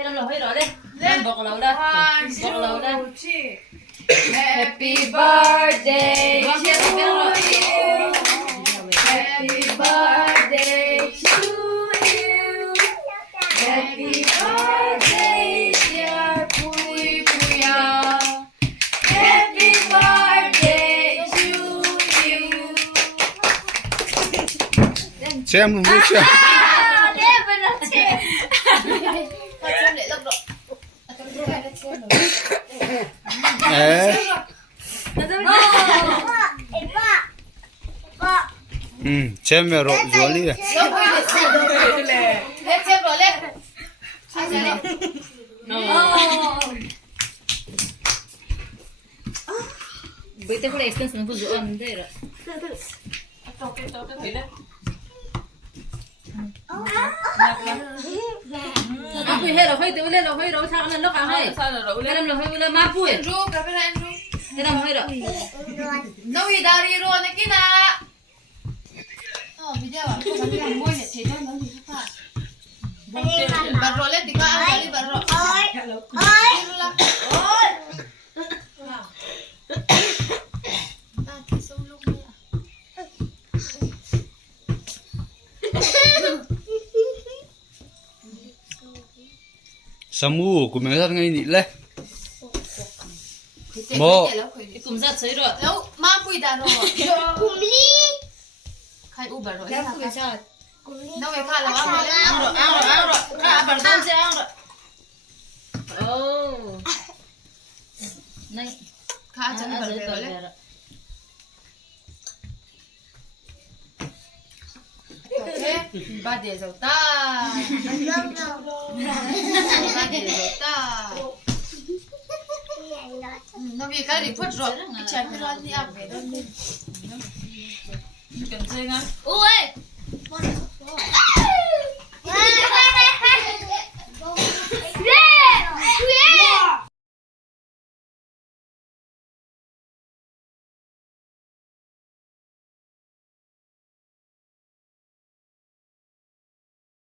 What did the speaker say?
ให้เราให้เราได้บอกเราได้บอกเราได้ Happy birthday to you Happy birthday to you Happy birthday dear Puya Happy birthday to you Xem một chút xem. Xem mẹ rộ rúa đi à. Bây giờ phải extension của rượu ăn đây rồi. Aku hết rồi, hơi tiêu lên rồi, hơi rồi, sao nó lúc nào hơi? Cái làm hơi lên má bụi. Cái làm hơi rồi. Đâu đi đâu đi rồi này kia nè. Video à, cô vẫn làm môi để thấy nó gì khác à? Bật rồi lên thì có ăn đi bật rồi. Samu của mình rất ngay nhị lên. Mo. Cùng ra chơi rồi. Đâu, má bụi đã rồi. Cùng đi. Khai Uber rồi. Đâu phải khai là ăn rồi. Khai bật tôm sẽ ăn rồi. Oh. Này. Khai chân bật rồi đấy. Ba để rồi ta. Ba để rồi ta. Nó vì cái đi phút rồi, cái chén cái lon đi ăn về đâu đi. Cần chơi ngon. Ui.